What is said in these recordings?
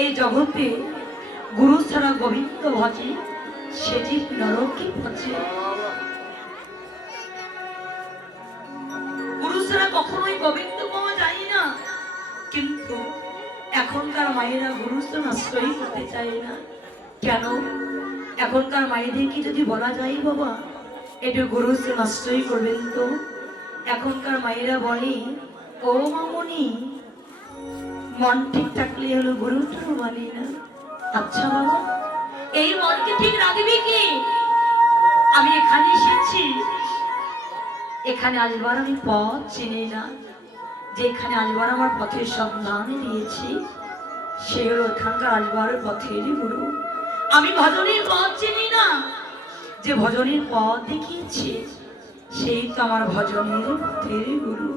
এই জগতে গুরু ছাড়া গোবিন্দ ভজে সে জীব নরকে গুরু ছাড়া কখনোই গোবিন্দ পাওয়া যায় না, কিন্তু এখনকার মায়েরা গুরুস্থান আশ্রয় করতে চায় না। কেন? এখনকার মায়েদেরকে যদি বলা যায় বাবা একটু গুরুস্থান আশ্রয় করবেন তো? এখনকার মায়েরা বলে, ও মামনি মন ঠিক থাকলে হলো গুরু টুরু মানে না। আচ্ছা বাবা। এই মনকে ঠিক রাখবি কি? আমি এখানে এসেছি। এখানে আসবার আমি পথ চিনি না। যে এখানে আসবার আমার পথের সন্ধান দিয়েছি, সে হলো এখানকার আসবার পথের গুরু। আমি ভজনের পথ চিনি না। যে ভজনের পথ দেখিয়েছি, সেই তো আমার ভজনের পথের গুরু।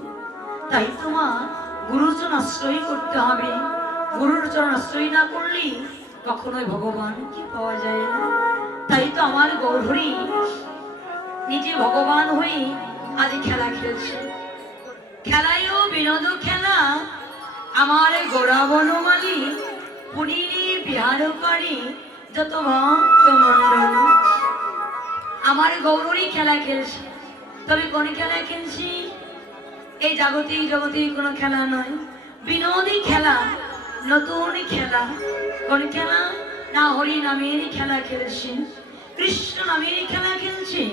তাই তোমার গুরুজন আশ্রয় করতে হবে। চরণ আশ্রয় না করলে কখনোই ভগবানকে পাওয়া যায় না। তাই তো আমার গৌরী নিজে ভগবান হয়ে আজ খেলা খেলছে। খেলায়ও বিনোদ খেলা, আমার গোড়া বনমালী পুরীরে বিহার করে যত ভক্ত মণ্ডল। আমার গৌরী খেলা খেলছে। তবে কোন খেলা খেলছি? এই জাগতিক জগতিক কোনো খেলা নয়। বিনোদী খেলা, নতুন খেলা। কোন খেলা? না, হরি নামের খেলা খেলছি। কৃষ্ণ নামের খেলা খেলছে।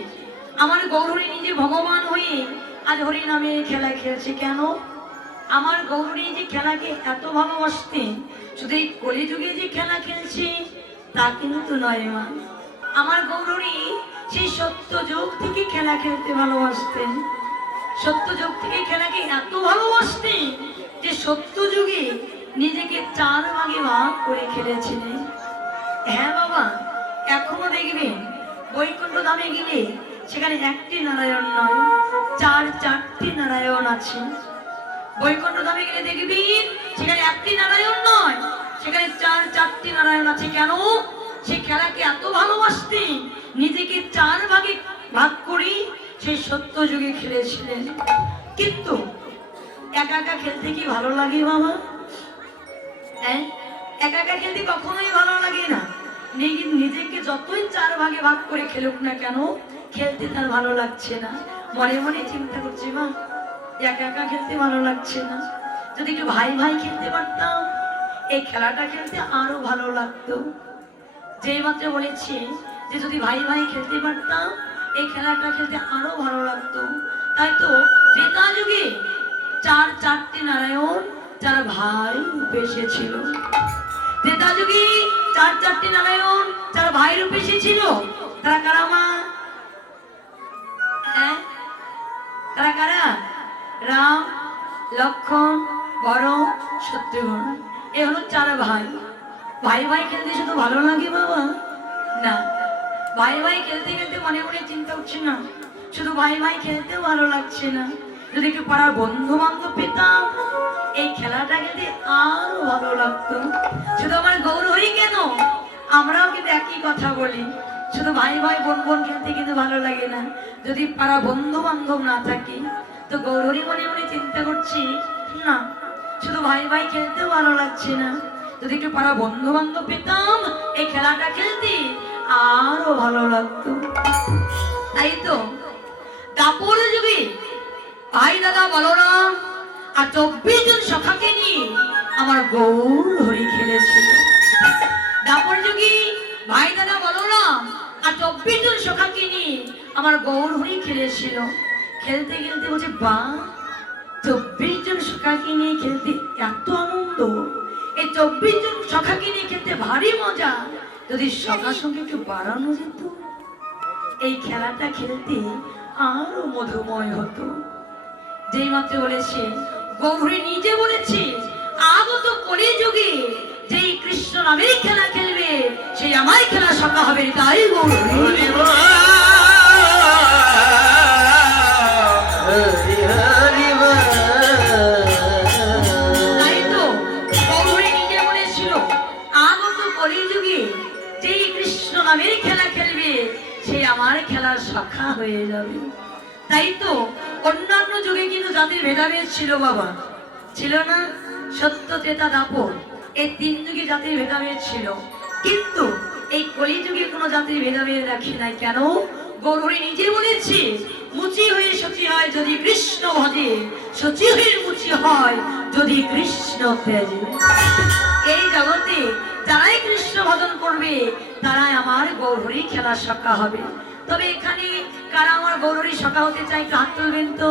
আমার গৌরী নিজে ভগবান হয়ে আজ হরি নামের খেলা খেলছে কেন? আমার গৌরী যে খেলাকে এত ভালোবাসতেন শুধু এই কলিযুগে যে খেলা খেলছে, তা কিন্তু নয় মা। আমার গৌরী সেই সত্য যুগ থেকে খেলা খেলতে ভালোবাসতেন। সত্য যুগ থেকে খেলাকে এত ভালোবাসতেন যে সত্য যুগে নিজেকে চার ভাগে ভাগ করে খেলেছিলেন হ্যাঁ বাবা, এখনও দেখবেন বৈকুণ্ঠ ধামে গেলে সেখানে একটি নারায়ণ নয় চার চারটি নারায়ণ আছে। বৈকুণ্ঠ ধামে গেলে দেখবেন সেখানে একটি নারায়ণ নয়, সেখানে চার চারটি নারায়ণ আছে। কেন? সে খেলাকে এত ভালোবাসতেন নিজেকে চার ভাগে ভাগ করি সেই সত্য যুগে খেলেছিলেন। কিন্তু একা একা খেলতে কি ভালো লাগে বাবা? হ্যাঁ? একা একা খেলতে কখনোই ভালো লাগে না। নিজে- নিজেকে যতই চার ভাগে ভাগ করে খেলুক না কেন, খেলতে তার ভালো লাগছে না। মনে মনে চিন্তা করছি মা একা একা খেলতে ভালো লাগছে না। যদি একটু ভাই ভাই খেলতে পারতাম, এই খেলাটা খেলতে আরও ভালো লাগতো। যেই মাত্র বলেছি যে যদি ভাই ভাই খেলতে পারতাম এই খেলাটা খেলতে আরও ভালো লাগতো। তাই তো ত্রেতা যুগে চার চারটি নারায়ণ, যারা ভাই রূপে এসেছিল ত্রেতা যুগে চার চারটি নারায়ণ, যারা ভাই রূপে এসেছিল তারা কারা মা? হ্যাঁ? তারা কারা? রাম, লক্ষণ বড় শত্রুঘ্ন। এ হলো চার ভাই। ভাই ভাই খেলতে শুধু ভালো লাগে বাবা? না। ভাই ভাই খেলতে খেলতে মনে মনে চিন্তা হচ্ছে না। শুধু ভাই ভাই খেলতেও ভালো লাগছে না। যদি একটু পাড়ার বন্ধু বান্ধব পেতাম, এই খেলাটা খেলতে আরও ভালো লাগতো। শুধু আমার গৌরহরি কেন? আমরাও কিন্তু একই কথা বলি। শুধু ভাই ভাই বোন বোন খেলতে কিন্তু ভালো লাগে না। যদি পাড়া বন্ধু বান্ধব না থাকে, তো গৌরহরি মনে মনে চিন্তা করছি, না, শুধু ভাই ভাই খেলতেও ভালো লাগছে না। যদি একটু পাড়া বন্ধু বান্ধব পেতাম, এই খেলাটা খেলতে আরও ভালো লাগতো। তাই তো। দাপর যুগে ভাই দাদা বলরাম আর চব্বিশ জন সখাকে নিয়ে আমার গৌর হরি খেলেছিল। দাপর যুগে ভাই দাদা বলরাম আর চব্বিশ জন সখাকে নিয়ে আমার গৌর হরি খেলেছিল। খেলতে খেলতে বলছে বা চব্বিশ জন সখাকে নিয়ে খেলতে এত আনন্দ। এই চব্বিশ জন সখাকে নিয়ে খেলতে ভারী মজা। যদি সখার সঙ্গে একটু বাড়ানো যেত, এই খেলাটা খেলতে আরও মধুময় হতো। যেই মাত্র বলেছে, গৌরী নিজে বলেছে, আগত কলি যুগে যেই কৃষ্ণ নামের খেলা খেলবে, সেই আমার খেলা সকা হবে, তাই গৌরী। কৃষ্ণ খেলা খেলবে? সে আমার খেলার শাখা হয়ে যাবে। তাই তো অন্যান্য যুগে কিন্তু জাতির ভেদাভেদ ছিল বাবা। ছিল না? সত্য চেতা দাপর এই তিন যুগে জাতির ভেদাভেদ ছিল। কিন্তু এই কলিযুগে কোনো জাতির ভেদাভেদ রাখি নাই। কেন? গৌরী নিজে বলেছে, মুচি হয়ে সচি হয় যদি কৃষ্ণ ভজে, সচি হয়ে মুচি হয় যদি কৃষ্ণ তেজে এই জগতে যারাই করবে, তারাই আমার গৌরী খেলা সখা হবে। তবে এখানে কারা আমার গৌরী সখা হতে চাই একটু হাত তুলবেন তো?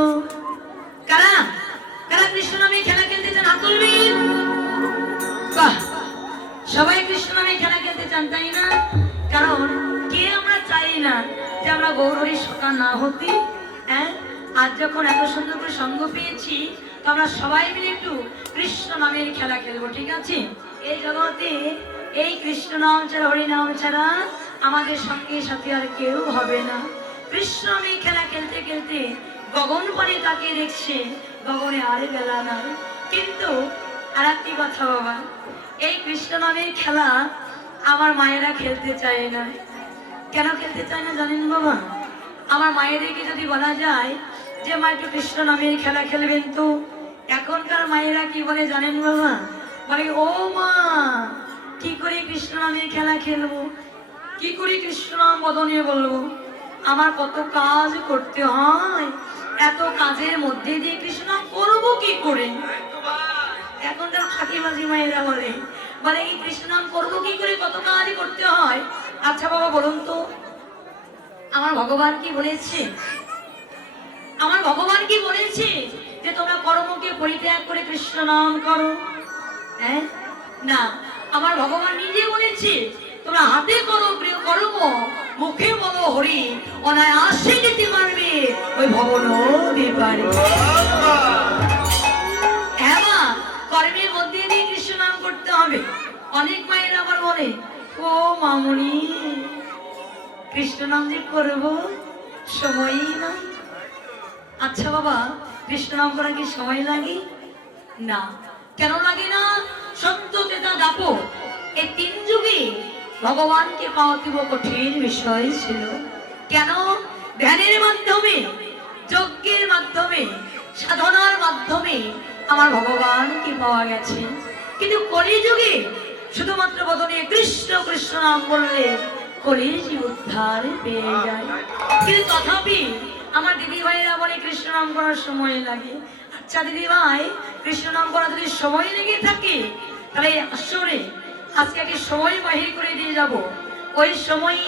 কারা? কারা কৃষ্ণ নামে খেলা খেলতে চান? হাত তুলবেন? সবাই কৃষ্ণ নামে খেলা খেলতে চান, তাই না? কারণ কে আমরা চাই না যে আমরা গৌরী সখা না হতে? আজ যখন এত সুন্দর করে সঙ্গ পেয়েছি, তো আমরা সবাই মিলে একটু কৃষ্ণ নামের খেলা খেলব, ঠিক আছে? এই জগতে এই কৃষ্ণ নাম ছাড়া, হরি নাম ছাড়া আমাদের সঙ্গে সাথে আর কেউ হবে না। কৃষ্ণ নামে খেলা খেলতে খেলতে গগন পরে তাকে দেখছে, গগনে আর বেলা নাই। কিন্তু আর একটি কথা বাবা, এই কৃষ্ণ নামের খেলা আমার মায়েরা খেলতে চায় না। কেন খেলতে চায় না জানেন বাবা? আমার মায়েদেরকে যদি বলা যায় যে, মা, একটু কৃষ্ণ নামের খেলা খেলবেন তো। এখনকার মায়েরা কি বলে জানেন বাবা? বলে, ও মা কি করে কৃষ্ণ নামের খেলা খেলব? কি করে কৃষ্ণ নাম বদনে বলব? আমার কত কাজ করতে হয়। এত কাজের মধ্যে দিয়ে কৃষ্ণ করব কি করে? এখনকার ফাঁকিবাজি মায়েরা বলে বলে, এই কৃষ্ণ নাম করব কি করে? কত কাজ করতে হয়? আচ্ছা বাবা, বলুন তো, আমার ভগবান কি বলেছে? আমার ভগবান কি বলেছে যে তোমরা কর্মকে পরিত্যাগ করে কৃষ্ণ নাম করো? হ্যাঁ? না আমার ভগবান নিজে বলেছে, তোমরা হাতে করো, প্রিয় কর্ম মুখে বলো, হরি, অনায়াসে যেতে পারবে ওই ভবন কর্মের মধ্যে দিয়ে কৃষ্ণ নাম করতে হবে। অনেক মায়ের আবার বলে, ও মামুনি, কৃষ্ণ নাম যে করব সময়ই নাই। আচ্ছা বাবা, কৃষ্ণ নাম করা কি সময় লাগে? না। কেন লাগে না? সত্য চেতা দাপো এই তিন যুগে ভগবানকে পাওয়া কি কঠিন বিষয় ছিল। কেন? ধ্যানের মাধ্যমে, যজ্ঞের মাধ্যমে, সাধনার মাধ্যমে আমার ভগবানকে পাওয়া গেছে। কিন্তু কলিযুগে শুধুমাত্র বদনে কৃষ্ণ কৃষ্ণ নাম বললে কলিজি উদ্ধার পেয়ে যায়। কিন্তু তথাপি আমার দিদি ভাইরা বলে কৃষ্ণ নাম করার সময় লাগে। আচ্ছা দিদি ভাই কৃষ্ণ নাম করা যদি সময় লেগে থাকে তাহলে এই আসরে আজকে একটি সময় বাহির করে দিয়ে যাব। ওই সময়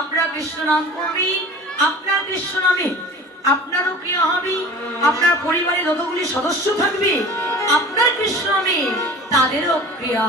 আপনারা কৃষ্ণ নাম করবি, আপনার কৃষ্ণ নামে আপনারও ক্রিয়া হবে, আপনার পরিবারে যতগুলি সদস্য থাকবে, আপনার কৃষ্ণ নামে তাদেরও ক্রিয়া।